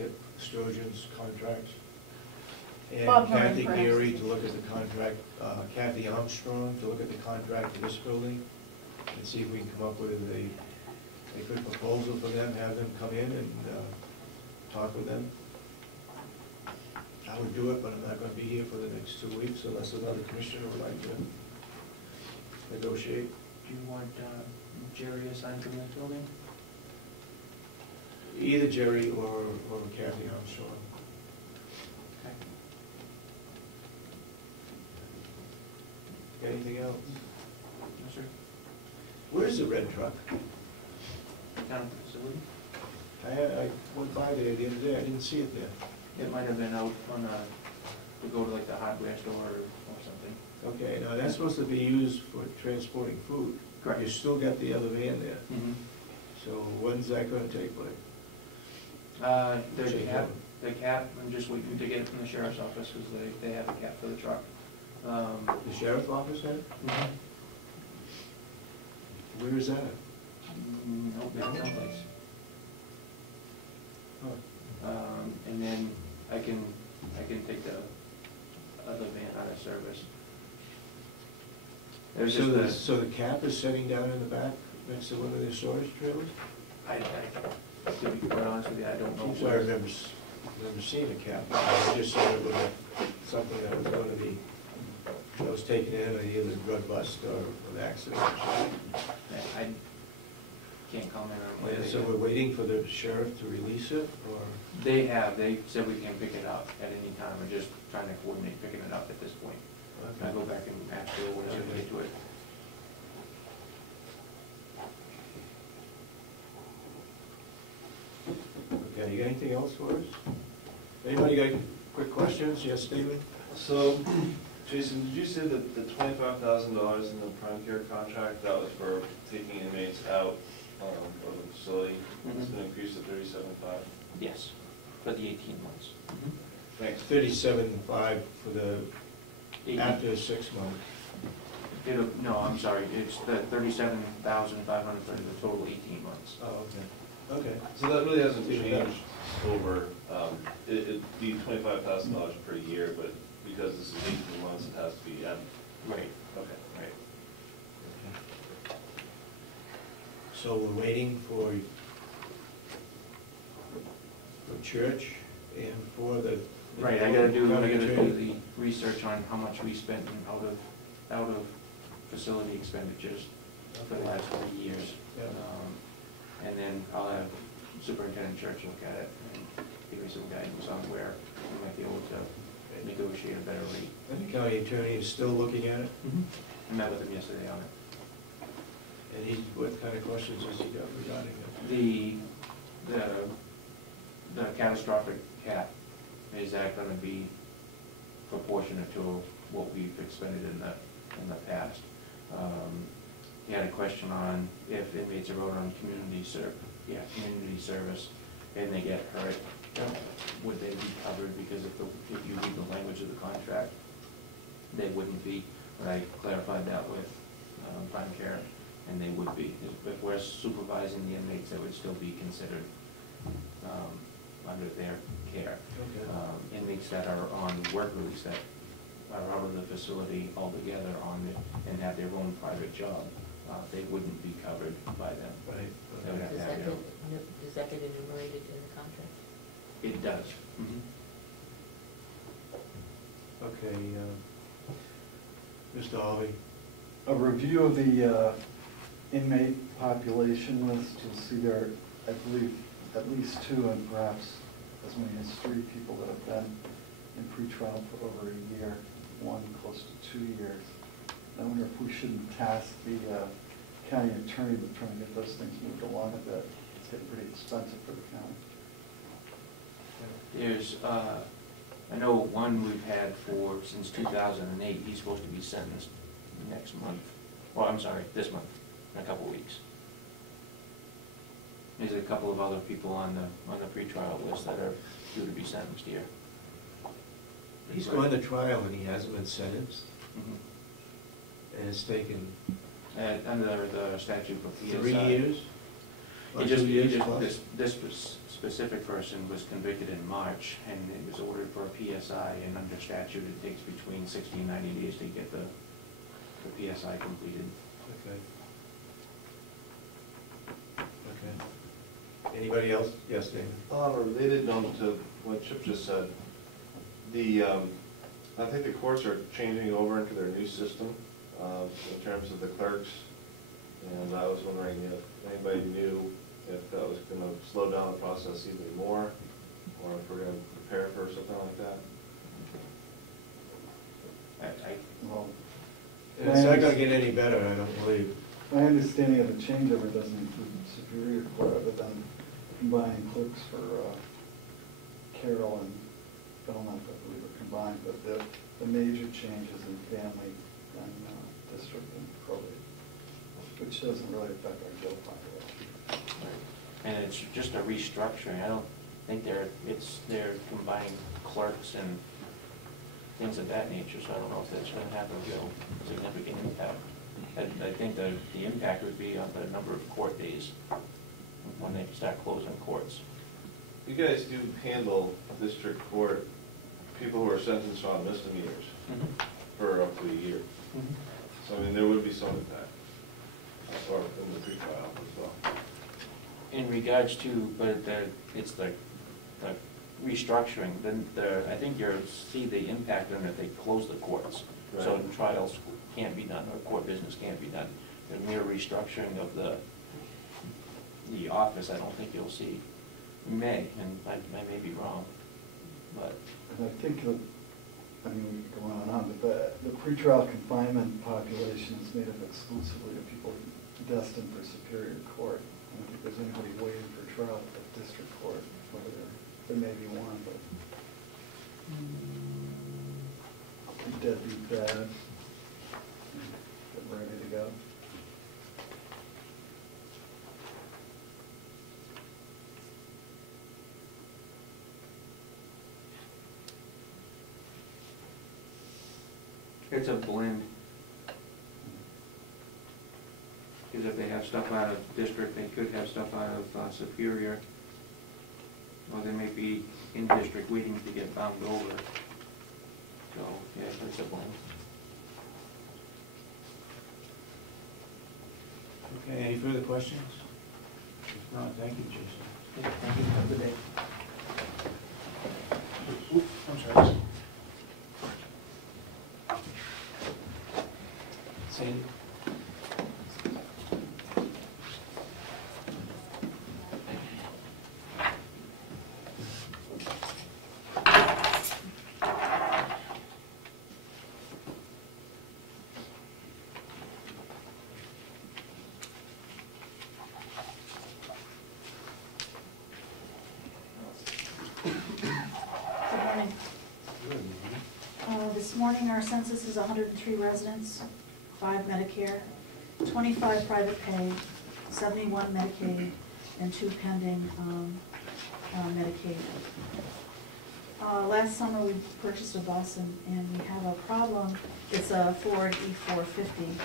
at Sturgeon's contracts. And Bob Kathy Murray, Geary to look at the contract, Kathy Armstrong to look at the contract for this building, and see if we can come up with a good proposal for them, have them come in and talk with them. I would do it, but I'm not gonna be here for the next 2 weeks unless another commissioner would like to negotiate. Do you want Jerry assigned to that building? Either Jerry or Kathy Armstrong. Okay. Anything else? No, sir. Where's the red truck? Down at the facility? I went by there the other day, I didn't see it there. It might have been out on to go to like the hardware store or something. Okay, now that's supposed to be used for transporting food. Correct. You still got the other van there. Mm-hmm. So when's that gonna take place? The cap, I'm just waiting to get it from the sheriff's office because they have a cap for the truck. The sheriff's office had it? Mm-hmm. Where is that? No, it's someplace. Huh. And then I can take the other van out of service. There's So just so the cap is sitting down in the back next to one of their storage trailers? to be quite honest with you, I don't know. So I remember seeing a cap. I just saw it was something that was going to be, that was taken in either drug bust or an accident. I can't comment on whether. So we're waiting for the sheriff to release it, or? They said we can pick it up at any time. We're just trying to coordinate picking it up at this point. Okay. I'll go back and ask her when I get to it. Okay, you got anything else for us? Anybody got quick questions? Yes, David? So, Jason, did you say that the $25,000 in the prime care contract, that was for taking inmates out of the facility? It's been increased to $37,500? Yes, for the 18 months. Thanks. 37.5 for the, 18. after 6 months. No, I'm sorry, it's the $37,500 for the total 18 months. Oh, okay. Okay. So that really hasn't changed over, it'd be $25,000 per year, but because this is 18 months, it has to be, Right. Okay, right. So we're waiting for church and for the. Right, I gotta do the research on how much we spent out of facility expenditures for the last 3 years. Yeah. And then I'll have Superintendent Church look at it and give me some guidance on where we might be able to negotiate a better rate. And the county attorney is still looking at it? I met with him yesterday on it. And what kind of questions has he got regarding it? The catastrophic cap, is that gonna be proportionate to what we've expended in the past? He had a question on if inmates are out on community service and they get hurt, would they be covered? Because if you read the language of the contract, they wouldn't be. But I clarified that with prime care, and they would be. If we're supervising the inmates, they would still be considered under their care. Okay. Inmates that are on work release that are out of the facility altogether and have their own private job, they wouldn't be covered by them. Right. They would have to have their own. Does that get enumerated in the contract? It does. Okay, Mr. Harvey. A review of the inmate population list, you'll see there, I believe, at least 2 and perhaps as many as 3 people that have been in pretrial for over a year, 1 close to 2 years. I wonder if we shouldn't task the county attorney with trying to get those things moved along a bit. It's getting pretty expensive for the county. There's, I know one we've had since 2008, he's supposed to be sentenced next month. Well, I'm sorry, this month, in a couple of weeks. There's a couple of other people on the pretrial list that are due to be sentenced here. He's gone to trial and he hasn't been sentenced. And it's taken under the statute of PSI. 3 years? Or He just, 2 he years just, plus? this specific person was convicted in March, and it was ordered for a PSI, and under statute, it takes between 60 and 90 days to get the PSI completed. Okay. Okay. Anybody else? Yes, David? On a related note to what Chip just said, I think the courts are changing over into their new system in terms of the clerks, and I was wondering if anybody knew if that was going to slow down the process even more, or if we're going to prepare for something like that. Well, And it's not gonna get any better, I don't believe. my understanding of the changeover doesn't include Superior Court, other than combining clerks for Carroll and Belmont, I believe, are combined, but the major changes in family and district and probate, which doesn't really affect our jail population. And it's just a restructuring. I don't think they're combining clerks and things of that nature, so I don't know if that's gonna have a real significant impact. I think the impact would be on the number of court days when they start closing courts. You guys do handle district court people who are sentenced on misdemeanors for up to a year. So, I mean, there would be some impact, or in the pre-trial as well. In regards to, but it's the restructuring, then I think you'll see the impact on if they close the courts. Right. So trials can't be done, or court business can't be done. The mere restructuring of the office, I don't think you'll see. You may, and I may be wrong, but. And I think that, I mean, we could go on and on, but the pretrial confinement population is made up exclusively of people destined for Superior Court. I don't think there's anybody waiting for trial at district court over there. There may be one, but deadbeat bad, get ready to go. It's a blend. Because if they have stuff out of district, they could have stuff out of Superior. Or they may be in district waiting to get bound over. So, yeah, it's a blend. Okay, any further questions? If not, thank you, Jason. Yeah, thank you. Have a good day. Oop, I'm sorry. Sandy? Good morning. This morning, our census is 103 residents, 5 Medicare, 25 private pay, 71 Medicaid, and 2 pending Medicaid. Last summer, we purchased a bus, and we have a problem. It's a Ford E450,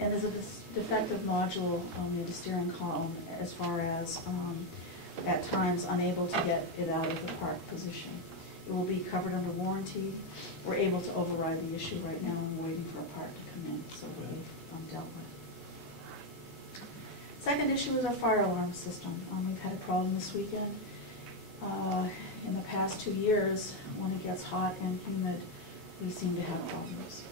and there's a defective module in the steering column, as far as at times unable to get it out of the park position. It will be covered under warranty. We're able to override the issue right now, and we're waiting for a part to come in, so that we've dealt with. Second issue is our fire alarm system. We've had a problem this weekend. In the past 2 years, when it gets hot and humid, we seem to have problems.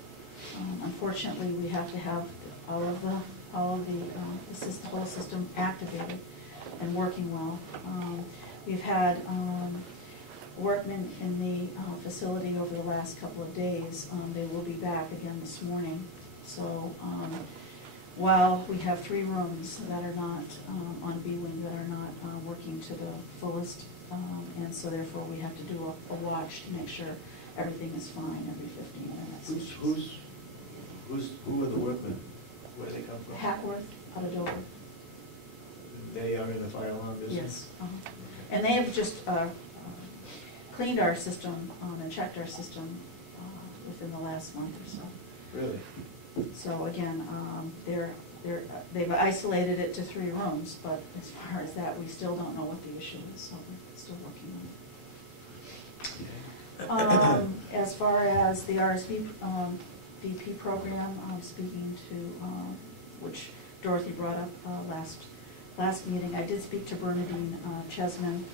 Unfortunately, we have to have all of the whole system activated and working well. We've had workmen in the facility over the last couple of days. They will be back again this morning. So while we have 3 rooms that are not on B-Wing that are not working to the fullest, and so therefore we have to do a watch to make sure everything is fine every 15 minutes. Who are the workmen? Where do they come from? Hackworth, out of Dover. They are in the fire alarm business? Yes. And they have just cleaned our system and checked our system within the last month or so. Really? So again, they're they've isolated it to 3 rooms, but as far as that, we still don't know what the issue is, so we're still working on it. As far as the RSVP program, speaking to, which Dorothy brought up last meeting, I did speak to Bernadine Chesman.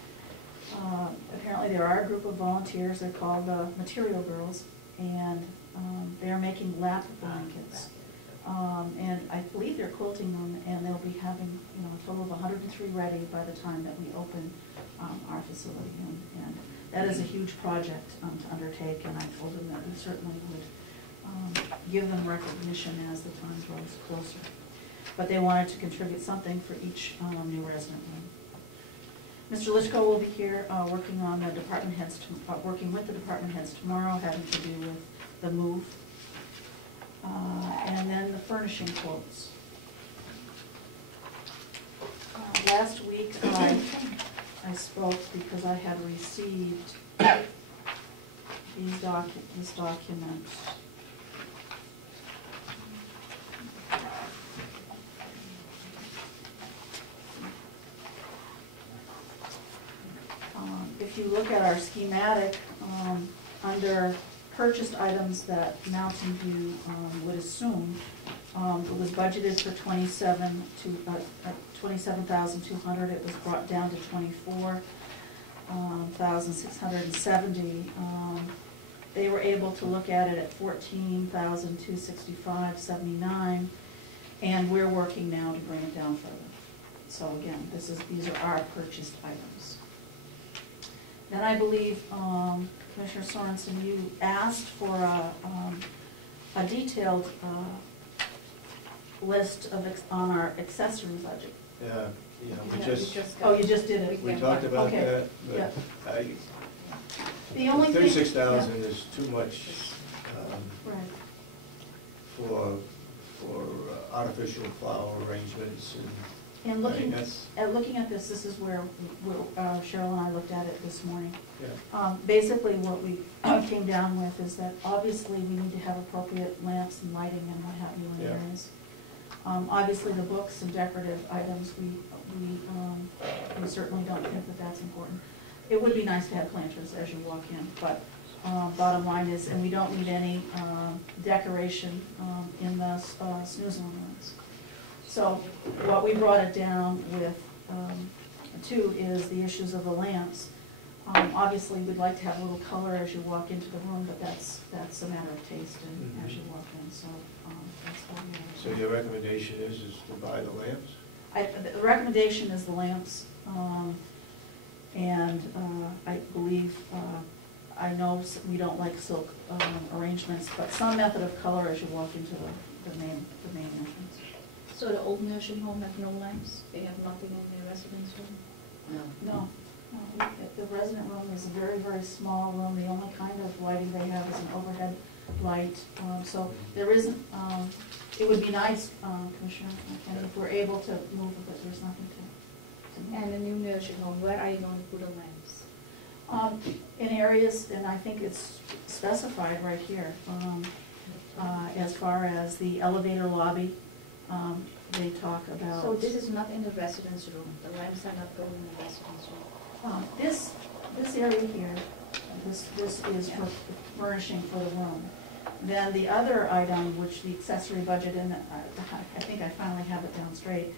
Apparently there are a group of volunteers, they're called the Material Girls, and they're making lap blankets. And I believe they're quilting them, and they'll be having, a total of 103 ready by the time that we open our facility. And that is a huge project to undertake, and I told them that we certainly would give them recognition as the time grows closer. But they wanted to contribute something for each new resident room. Mr. Lichko will be here working on the department heads, working with the department heads tomorrow, having to do with the move. And then the furnishing quotes. Last week I spoke because I had received this document. If you look at our schematic, under purchased items that Mountain View would assume, it was budgeted for $27,200. It was brought down to $24,670. They were able to look at it at $14,265.79, and we're working now to bring it down further. So again, these are our purchased items. Then I believe, Commissioner Sorensen, you asked for a detailed list on our accessory budget. Yeah, we Yeah, just, Oh, you just did it? we talked about Okay. that, Yeah. but The only thing. 36,000 is too much Right. for artificial flower arrangements and. And looking that's, looking at this is where Cheryl and I looked at it this morning. yeah. Basically, what we came down with is that obviously we need to have appropriate lamps and lighting and what have you in Yeah. areas. Obviously, the books and decorative items, we certainly don't think that that's important. It would be nice to have planters as you walk in, but bottom line is, and we don't need any decoration in the snooze rooms. So what we brought it down with, too, is the issues of the lamps. Obviously, we'd like to have a little color as you walk into the room, but that's a matter of taste and as you walk in, so that's what we have. So your recommendation is to buy the lamps? The recommendation is the lamps, and I believe, I know we don't like silk arrangements, but some method of color as you walk into the main entrance. So the old nursing home have no lamps? They have nothing in their residence room? No, the resident room is a very, very small room. The only kind of lighting they have is an overhead light. So there isn't, it would be nice, Commissioner, if we're able to move it, but there's nothing to move. And the new nursing home, where are you going to put the lamps? In areas, and I think it's specified right here, as far as the elevator lobby, they talk about. So this is not in the residence room? The lamps are not going in the residence room? This area here, this is for furnishing for the room. Then the other item, which the accessory budget, and I think I finally have it down straight,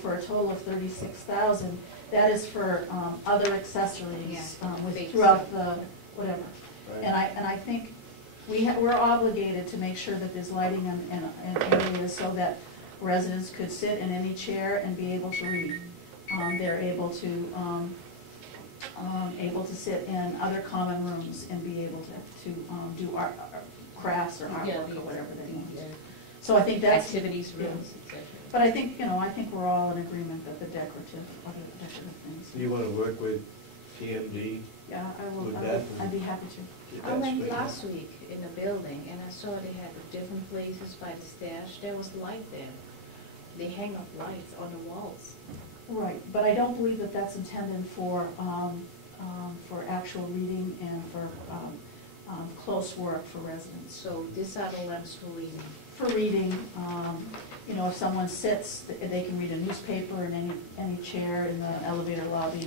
for a total of $36,000. That is for other accessories throughout the whatever. Right. And I think we're obligated to make sure that there's lighting in areas so that residents could sit in any chair and be able to read. They're able to sit in other common rooms and be able to do art, crafts or artwork or whatever they want. So I think that's Activities, rooms, etc. But I think we're all in agreement that the other decorative things. You want to work with TMD? Yeah, I will. With that? I'd be happy to. Get I that went straightened last out? week in the building and I saw they had different places by the stash. There was light there. They hang up lights on the walls. Right, but I don't believe that that's intended for actual reading and for close work for residents. So these are the lamps for reading. for reading. You know, if someone sits, they can read a newspaper in any chair in the elevator lobby